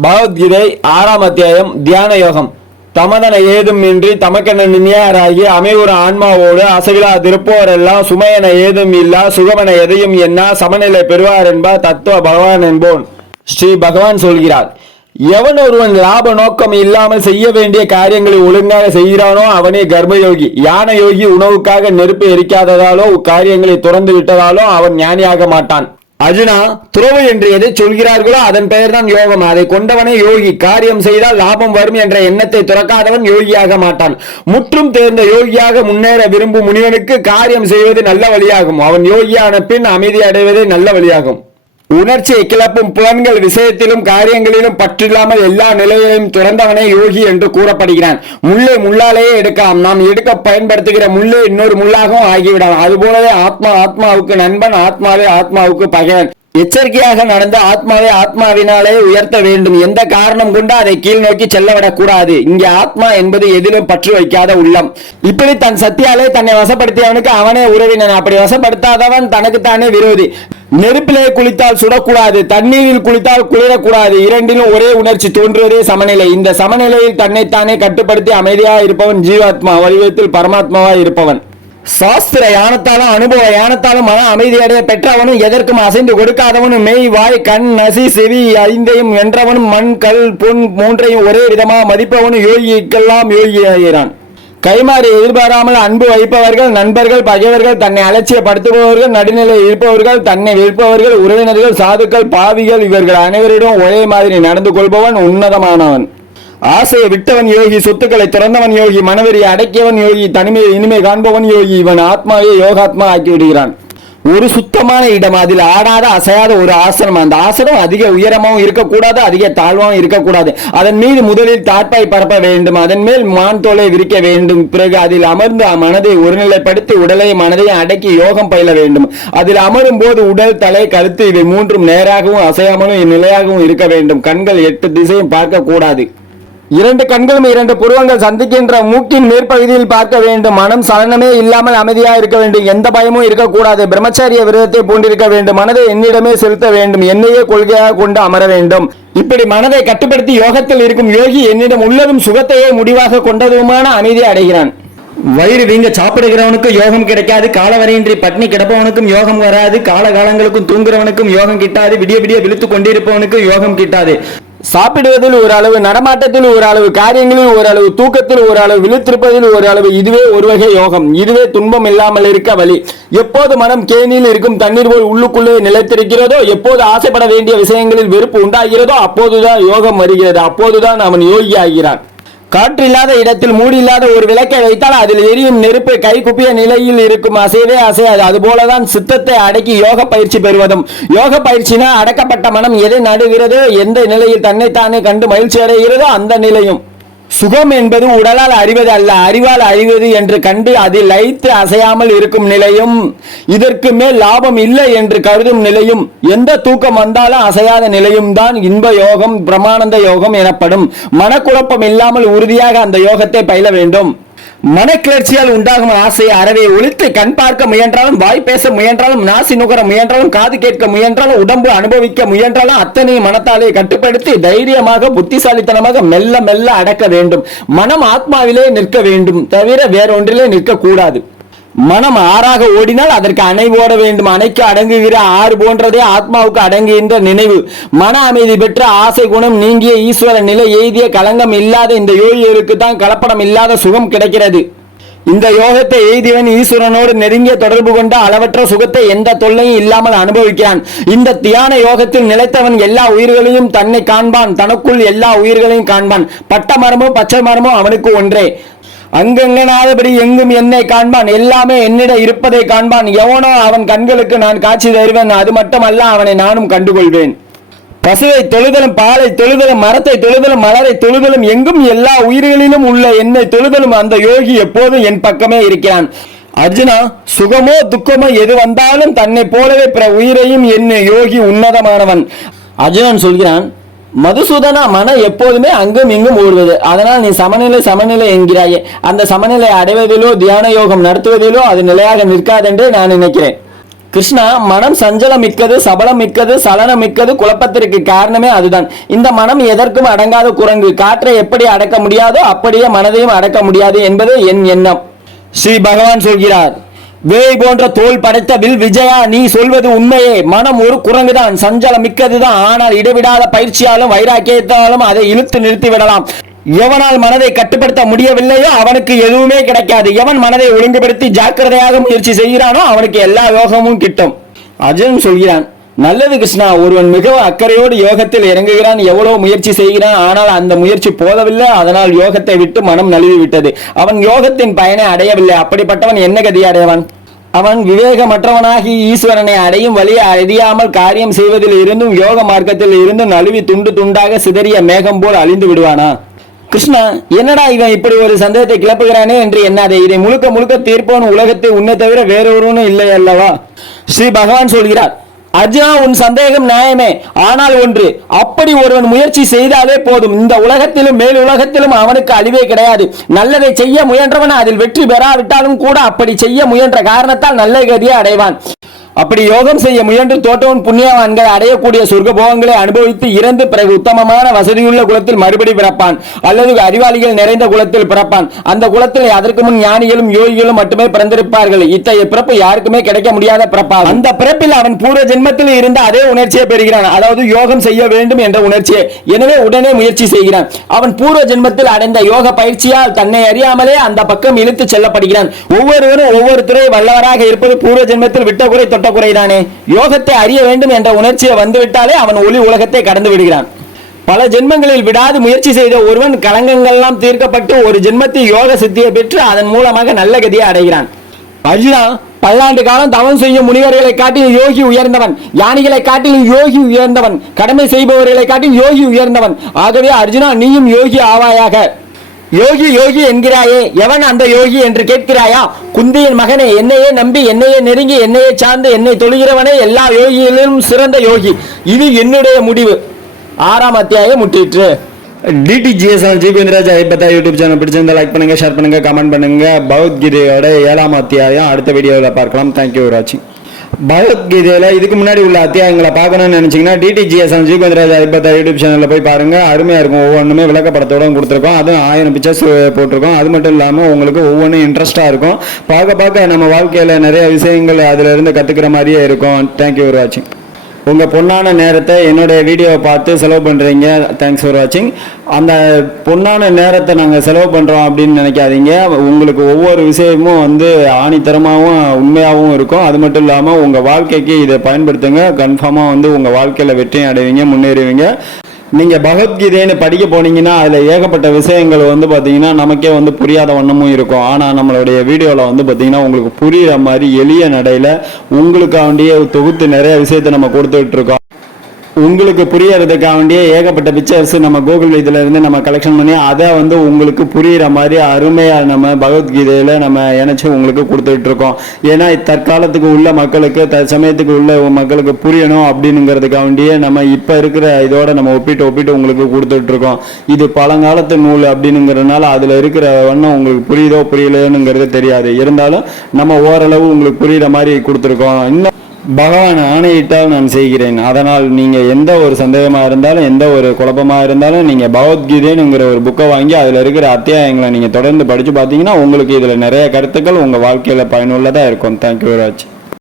பகவத்கீதை ஆறாம் அத்தியாயம் தியான யோகம். தமதன ஏதும் இன்றி தமக்கென நினையாராகி அமைவுற ஆன்மாவோடு அசைவிலா திருப்போரெல்லாம் சுமையென ஏதும் இல்லா சுகமென எதையும் என்னா சமநிலை பெறுவார் என்பார் தத்துவ பகவான் என்போன். ஸ்ரீ பகவான் சொல்கிறார் எவன் ஒருவன் லாப நோக்கம் இல்லாமல் செய்ய வேண்டிய காரியங்களை ஒழுங்காக செய்கிறானோ அவனே கர்ப்பயோகி யான யோகி உணவுக்காக நெருப்பு எரிக்காததாலோ காரியங்களை துறந்து விட்டதாலோ அவன் ஞானியாக மாட்டான். அர்ஜுனா துறவு என்று எதை சொல்கிறார்களோ அதன் பெயர்தான் யோகம். அதை கொண்டவனே யோகி. காரியம் செய்தால் லாபம் வரும் என்ற எண்ணத்தை துறக்காதவன் யோகியாக மாட்டான். முற்றும் தேர்ந்த யோகியாக முன்னேற விரும்பும் முனிவனுக்கு காரியம் செய்வது நல்ல வழியாகும். அவன் யோகியான பின் அமைதி அடைவதே நல்ல வழியாகும். உணர்ச்சியை கிளப்பும் புலன்கள் விஷயத்திலும் காரியங்களிலும் பற்றில்லாமல் எல்லா நிலைகளையும் துறந்தவனே யோகி என்று கூறப்படுகிறான். முள்ளை முள்ளாலேயே எடுக்கலாம். நாம் எடுக்க பயன்படுத்துகிற முள்ளே இன்னொரு முள்ளாகவும் ஆகிவிடலாம். அதுபோலவே ஆத்மா ஆத்மாவுக்கு நண்பன் ஆத்மாவே ஆத்மாவுக்கு பகைவன். எச்சரிக்கையாக நடந்த ஆத்மாவை ஆத்மாவினாலே உயர்த்த வேண்டும். எந்த காரணம் கொண்டு அதை கீழ் நோக்கி செல்லவிடக்கூடாது இங்கே ஆத்மா என்பது எதிலும் பற்று வைக்காத உள்ளம். இப்படி தன் சத்தியாலே தன்னை வசப்படுத்தியவனுக்கு அவனே உறவினன். அப்படி வசப்படுத்தாதவன் தனக்குத்தானே விரோதி. நெருப்பிலே குளித்தால் சுடக்கூடாது தண்ணீரில் குளித்தால் குளிரக்கூடாது. இரண்டிலும் ஒரே உணர்ச்சி தோன்றுவதே சமநிலை. இந்த சமநிலையில் தன்னைத்தானே கட்டுப்படுத்தி அமைதியாக இருப்பவன் ஜீவாத்மா வடிவத்தில் பரமாத்மாவாக இருப்பவன். சாஸ்திர யானத்தாலும் அனுபவ யானத்தாலும் மன அமைதியடைய பெற்றவனும் எதற்கும் அசைந்து கொடுக்காதவனும் மெய் வாய் கண் நசி செவி ஐந்தையும் வென்றவனும் மண் கல் பொன் மூன்றையும் ஒரே விதமாக மதிப்பவனும் யோகிக்கெல்லாம் யோகியாகிறான். கைமாறி எதிர்பாராமல் அன்பு வைப்பவர்கள் நண்பர்கள் பகைவர்கள் தன்னை அலட்சியப்படுத்துபவர்கள் நடுநிலை இருப்பவர்கள் தன்னை விற்பவர்கள் உறவினர்கள் சாதுக்கள் பாவிகள் இவர்கள் அனைவரிடம் ஒரே மாதிரி நடந்து கொள்பவன் உன்னதமானவன். ஆசையை விட்டவன் யோகி சொத்துக்களை திறந்தவன் யோகி மனவெறியை அடக்கியவன் யோகி தனிமையை இனிமை காண்பவன் யோகி இவன் ஆத்மாவை யோகாத்மா ஆக்கிவிடுகிறான் ஒரு சுத்தமான இடம் அதில் ஆடாத அசையாத ஒரு ஆசனம். அந்த ஆசனம் அதிக உயரமாகவும் இருக்கக்கூடாது அதிக தாழ்வாகவும் இருக்கக்கூடாது. அதன் மீது முதலில் தார்ப்பாய் பரப்ப வேண்டும். அதன் மேல் மான் தோலை விரிக்க வேண்டும். பிறகு அதில் அமர்ந்து மனதை ஒருநிலைப்படுத்தி உடலை மனதையும் அடக்கி யோகம் பயில வேண்டும். அதில் அமரும் போது உடல் தலை கழுத்து இவை மூன்றும் நேராகவும் அசையாமலும் நிலையாகவும் இருக்க வேண்டும். கண்கள் எட்டு திசையும் பார்க்கக்கூடாது. இரண்டு கண்களும் இரண்டு புருவங்கள் சந்திக்கின்ற மூக்கின் மேற்பகுதியில் பார்க்க வேண்டும். மனம் சலனமே இல்லாமல் அமைதியாக இருக்க வேண்டும். எந்த பயமும் இருக்கக்கூடாது. பிரம்மச்சாரிய விரதத்தை பூண்டிருக்க வேண்டும். மனதை என்னிடமே செலுத்த வேண்டும். என்னையே கொள்கையாக கொண்டு அமர வேண்டும். இப்படி மனதை கட்டுப்படுத்தி யோகத்தில் இருக்கும் யோகி என்னிடம் உள்ளதும் சுகத்தையே முடிவாக கொண்டதுமான அமைதி அடைகிறான். வயிறு வீங்க சாப்பிடுகிறவனுக்கு யோகம் கிடைக்காது. காலவரையின்றி பட்னி கிடப்பவனுக்கும் யோகம் வராது. காலகாலங்களுக்கும் தூங்குறவனுக்கும் யோகம் கிட்டாது. விடிய விடிய விழுத்து கொண்டிருப்பவனுக்கு யோகம் கிட்டாது. சாப்பிடுவதில் ஓரளவு நடமாட்டத்தில் ஓரளவு காரியங்களில் ஓரளவு தூக்கத்தில் ஓரளவு அளவு விழுத்திருப்பதில் இதுவே ஒரு வகை யோகம். இதுவே துன்பம் இல்லாமல் இருக்க வழி. எப்போது மனம் கேணியில் இருக்கும் தண்ணீர் போல் உள்ளுக்குள்ளே நிலைத்திருக்கிறதோ எப்போது ஆசைப்பட வேண்டிய விஷயங்களில் வெறுப்பு உண்டாகிறதோ அப்போதுதான் யோகம் வருகிறது. அப்போதுதான் அவன் யோகி ஆகிறான் காற்றில்லாத இடத்தில் மூடி இல்லாத ஒரு விளக்கை வைத்தால் அதில் எரியும் நெருப்பு கை குப்பிய நிலையில் இருக்கும். அசையவே அசையாது. அதுபோலதான் சித்தத்தை அடக்கி யோக பயிற்சி பெறுவதும். யோக பயிற்சினா அடக்கப்பட்ட மனம் எதை நடுகிறதோ எந்த நிலையில் தன்னைத்தானே கண்டு மகிழ்ச்சி அடைகிறதோ அந்த நிலையும். சுகம் என்பது உடலால் அறிவது அல்ல அறிவால் அறிவது என்று கண்டு அதில் லைத்து அசையாமல் இருக்கும் நிலையும் இதற்கு மேல் லாபம் இல்லை என்று கருதும் நிலையும் எந்த தூக்கம் வந்தாலும் அசையாத நிலையும் தான் இன்ப யோகம் பிரமானந்த யோகம் எனப்படும். மனக்குழப்பம் இல்லாமல் உறுதியாக அந்த யோகத்தை பயில வேண்டும். மனக்கிளர்ச்சியால் உண்டாகும் ஆசையை அறவே ஒழித்து கண் பார்க்க முயன்றாலும் வாய் பேச முயன்றாலும் நாசி நுகர முயன்றாலும் காது கேட்க முயன்றாலும் உடம்பு அனுபவிக்க முயன்றாலும் அத்தனை மனத்தாலே கட்டுப்படுத்தி தைரியமாக புத்திசாலித்தனமாக மெல்ல மெல்ல அடக்க வேண்டும். மனம் ஆத்மாவிலே நிற்க வேண்டும். தவிர வேறொன்றிலே நிற்கக்கூடாது. மனம் ஆறாக ஓடினால் அதற்கு அணை ஓட வேண்டும். அணைக்கு அடங்குகிற ஆறு போன்றதே ஆத்மாவுக்கு அடங்குகின்ற நினைவு. மன அமைதி பெற்ற ஆசை குணம் நீங்கிய ஈஸ்வர நிலை எய்திய களங்கம் இல்லாத இந்த யோகியருக்கு தான் கலப்படம் இல்லாத சுகம் கிடைக்கிறது. இந்த யோகத்தை எய்தியவன் ஈஸ்வரனோடு நெருங்கிய தொடர்பு கொண்ட அளவற்ற சுகத்தை எந்த தொல்லையும் இல்லாமல் அனுபவிக்கிறான். இந்த தியான யோகத்தில் நிலைத்தவன் எல்லா உயிர்களையும் தன்னை காண்பான். தனக்குள் எல்லா உயிர்களையும் காண்பான். பட்ட மரமோ பச்சை மரமோ அவனுக்கு ஒன்றே. அங்கங்கனாதபடி எங்கும் என்னை காண்பான். எல்லாமே என்னிட இருப்பதை காண்பான். எவனோ அவன் கண்களுக்கு நான் காட்சி தருவேன். அது மட்டுமல்ல அவனை நானும் கண்டுகொள்வேன். பசுவை தொழுதலும் பாலை தொழுதலும் மரத்தை தொழுதலும் மலரை தொழுதலும் எங்கும் எல்லா உயிர்களிலும் உள்ள என்னை தொழுதலும் அந்த யோகி எப்போதும் என் பக்கமே இருக்கிறான். அர்ஜுனா சுகமோ துக்கமோ எது வந்தாலும் தன்னை போலவே பிற உயிரையும் என்ன யோகி உன்னதமானவன். அர்ஜுனன் சொல்கிறான் மதுசூதனா மன எப்போதுமே அங்கும் இங்கும் ஓடுவது அதனால் நீ சமநிலை சமநிலை என்கிறாயே. அந்த சமநிலை அடைவதிலோ தியான யோகம் நடத்துவதிலோ அது நிலையாக நிற்காதென்றே நான் நினைக்கிறேன். கிருஷ்ணா மனம் சஞ்சலம் மிக்கது சபலம் மிக்கது சலனம் மிக்கது குழப்பத்திற்கு காரணமே அதுதான். இந்த மனம் எதற்கும் அடங்காத குரங்கு. காற்றை எப்படி அடக்க முடியாதோ அப்படியே மனதையும் அடக்க முடியாது என்பது என் எண்ணம். ஸ்ரீ பகவான் சொல்கிறார் வேய் போன்ற தோல் படைத்த வில் விஜயா நீ சொல்வது உண்மையே. மனம் ஒரு குரங்குதான் சஞ்சலம் மிக்கதுதான். ஆனால் இடைவிடாத பயிற்சியாலும் வைராக்கியத்தாலும் அதை இழுத்து நிறுத்தி விடலாம் எவனால் மனதை கட்டுப்படுத்த முடியவில்லையோ அவனுக்கு எதுவுமே கிடைக்காது. எவன் மனதை ஒழுங்குபடுத்தி ஜாக்கிரதையாக முயற்சி செய்கிறானோ அவனுக்கு எல்லா யோகமும் கிட்டும். அர்ஜுன் சொல்கிறான் நல்லது கிருஷ்ணா ஒருவன் மிகவும் அக்கறையோடு யோகத்தில் இறங்குகிறான் எவ்வளவு முயற்சி செய்கிறான் ஆனால் அந்த முயற்சி போதவில்லை அதனால் யோகத்தை விட்டு மனம் நழுவி விட்டது அவன் யோகத்தின் பயனை அடையவில்லை அப்படிப்பட்டவன் என்ன கதி அடையவன் அவன் விவேகமற்றவனாகி ஈஸ்வரனை அடையும் வழியை அறியாமல் காரியம் செய்வதில் இருந்தும் யோக மார்க்கத்தில் இருந்தும் நழுவி துண்டு துண்டாக சிதறிய மேகம் போல் அழிந்து விடுவானா? கிருஷ்ணா என்னடா இவன் இப்படி ஒரு சந்தேகத்தை கிளப்புகிறானே என்று எண்ணாதே இதை முழுக்க முழுக்க தீர்ப்பவன் உலகத்தை உன்னை தவிர வேறொருவனும் இல்லை அல்லவா? ஸ்ரீ பகவான் சொல்கிறார் அர்ஜுனா உன் சந்தேகம் நியாயமே. ஆனால் ஒன்று அப்படி ஒருவன் முயற்சி செய்தாலே போதும். இந்த உலகத்திலும் மேல் உலகத்திலும் அவனுக்கு அழிவே கிடையாது. நல்லதை செய்ய முயன்றவன் அதில் வெற்றி பெறாவிட்டாலும் கூட அப்படி செய்ய முயன்ற காரணத்தால் நல்ல கதியை அடைவான். அப்படி யோகம் செய்ய முயன்று தோட்டவன் புண்ணியவான்கள் அடையக்கூடிய சொர்க்க போகங்களை அனுபவித்து இறந்து பிறகு உத்தமமான வசதியுள்ள குலத்தில் மறுபடி பிறப்பான். அல்லது அறிவாளிகள் நிறைந்த குலத்தில் பிறப்பான். அந்த குலத்தில் அதற்கு முன் ஞானிகளும் யோகிகளும் மட்டுமே பிறந்திருப்பார்கள். இத்தகைய பிறப்பு யாருக்குமே கிடைக்க முடியாத பிறப்பாகும். அந்த பிறப்பில் அவன் பூர்வ ஜென்மத்தில் இருந்த அதே உணர்ச்சியை பெறுகிறான். அதாவது யோகம் செய்ய வேண்டும் என்ற உணர்ச்சியை. எனவே உடனே முயற்சி செய்கிறான். அவன் பூர்வ ஜென்மத்தில் அடைந்த யோக பயிற்சியால் தன்னை அறியாமலே அந்த பக்கம் இழுத்து செல்லப்படுகிறான். ஒவ்வொருவரும் ஒவ்வொரு துறை வல்லவராக இருப்பது பூர்வ ஜென்மத்தில் விட்ட குறை பட்டக்குறைதானே யோகத்தை அறிய வேண்டும் என்ற உணர்ச்சியை வந்துவிட்டாலே அவன் ஒளி உலகத்தை கடந்து விடுகிறான். பல ஜென்மங்களில் விடாது முயற்சி செய்த ஒருவன் கலங்கங்கள்லாம் தீர்க்கப்பட்டு ஒரு ஜென்மத்தில் யோக சித்தியை பெற்று அதன் மூலமாக நல்ல கதியை அடைகிறான். அர்ஜுனா பல்லாண்டு காலம் தவம் செய்யும் முனிவர்களை காட்டிலும் யோகி உயர்ந்தவன் யானிகளை காட்டிலும் யோகி உயர்ந்தவன் கடமை செய்பவர்களை காட்டிலும் யோகி உயர்ந்தவன். ஆகவே அர்ஜுனா நீயும் யோகி ஆவாயாக. யோகி யோகி என்கிறாயே எவன் அந்த யோகி என்று கேட்கிறாயா? குந்தியின் மகனே என்னையே நம்பி என்னையே நெருங்கி என்னையே சார்ந்து என்னை தொழுகிறவனே எல்லா யோகியிலும் சிறந்த யோகி. இது என்னுடைய முடிவு. ஆறாம் அத்தியாயம் முட்டிட்டு. டிடிஜிஎஸ் ஜிபேந்திராஜ் ஐபத்தா யூடியூப் சேனல் பிடிச்சிருந்தா லைக் பண்ணுங்க ஷேர் பண்ணுங்க கமெண்ட் பண்ணுங்க. பகவத்கீதையோட ஏழாம் அத்தியாயம் அடுத்த வீடியோவில் பார்க்கலாம். தேங்க்யூ வாட்சிங் பகவத்கீதையில் இதுக்கு முன்னாடி உள்ள அத்தியாயங்களை பார்க்கணும்னு நினச்சிங்கன்னா டிடிஜிஎஸ் ஜிபேந்திராஜ் ஐப்பத்தா யூடியூப் சேனலில் போய் பாருங்கள் அருமையாக இருக்கும். ஒவ்வொன்றுமே விளக்கப்படத்தோட கொடுத்துருக்கோம். அதுவும் ஆயிரம் பிக்சர்ஸ் போட்டிருக்கோம். அது மட்டும் இல்லாமல் உங்களுக்கு ஒவ்வொன்றும் இன்ட்ரெஸ்ட்டாக இருக்கும். பார்க்க பார்க்க நம்ம வாழ்க்கையில் நிறைய விஷயங்கள் அதிலிருந்து கற்றுக்கிற மாதிரியே இருக்கும். தேங்க்யூ ஃபார் வாட்சிங் உங்கள் பொண்ணான நேரத்தை என்னுடைய வீடியோவை பார்த்து செலவு பண்ணுறீங்க தேங்க்ஸ் ஃபார் வாட்சிங் அந்த பொண்ணான நேரத்தை நாங்கள் செலவு பண்ணுறோம் அப்படின்னு நினைக்காதீங்க. உங்களுக்கு ஒவ்வொரு விஷயமும் வந்து ஆணித்தரமாகவும் உண்மையாகவும் இருக்கும். அது மட்டும் இல்லாமல் உங்கள் வாழ்க்கைக்கு இதை பயன்படுத்துங்க. கன்ஃபார்மாக வந்து உங்கள் வாழ்க்கையில் வெற்றியும் அடைவீங்க முன்னேறுவீங்க. நீங்கள் பகவத்கீதைன்னு படிக்க போனீங்கன்னா அதில் ஏகப்பட்ட விஷயங்கள் வந்து பார்த்தீங்கன்னா நமக்கே வந்து புரியாத வண்ணமும் இருக்கும். ஆனால் நம்மளுடைய வீடியோவில் வந்து பார்த்தீங்கன்னா உங்களுக்கு புரியுற மாதிரி எளிய நடையில் உங்களுக்காண்டியே தொகுத்து நிறைய விஷயத்தை நம்ம கொடுத்துட்டு இருக்கோம். உங்களுக்கு புரியறதுக்காக வேண்டிய ஏகப்பட்ட பிக்சர்ஸ் நம்ம கூகுள் இதுல இருந்து நம்ம கலெக்ஷன் பண்ணி அதை வந்து உங்களுக்கு புரியுற மாதிரி அருமையா நம்ம பகவத்கீதையில நம்ம இணைச்சு உங்களுக்கு கொடுத்துட்டு இருக்கோம். ஏன்னா தற்காலத்துக்கு உள்ள மக்களுக்கு தற்சமயத்துக்கு உள்ள மக்களுக்கு புரியணும் அப்படிங்கிறதுக்காக வேண்டிய நம்ம இப்ப இருக்கிற இதோட நம்ம ஒப்பிட்டு ஒப்பிட்டு உங்களுக்கு கொடுத்துட்டு இருக்கோம். இது பழங்காலத்து நூல் அப்படிங்கிறதுனால அதுல இருக்கிற வண்ணம் உங்களுக்கு புரியுதோ புரியலையோங்கிறது தெரியாது. இருந்தாலும் நம்ம ஓரளவு உங்களுக்கு புரியுற மாதிரி கொடுத்துருக்கோம். இன்னும் பகவான் ஆணையிட்டால் நான் செய்கிறேன். அதனால் நீங்கள் எந்த ஒரு சந்தேகமாக இருந்தாலும் எந்த ஒரு குழப்பமா இருந்தாலும் நீங்கள் பகவத்கீதைங்கிற ஒரு புக்கை வாங்கி அதில் இருக்கிற அத்தியாயங்களை நீங்கள் தொடர்ந்து படித்து பார்த்தீங்கன்னா உங்களுக்கு இதில் நிறைய கருத்துக்கள் உங்கள் வாழ்க்கையில் பயனுள்ளதாக இருக்கும். Thank you very much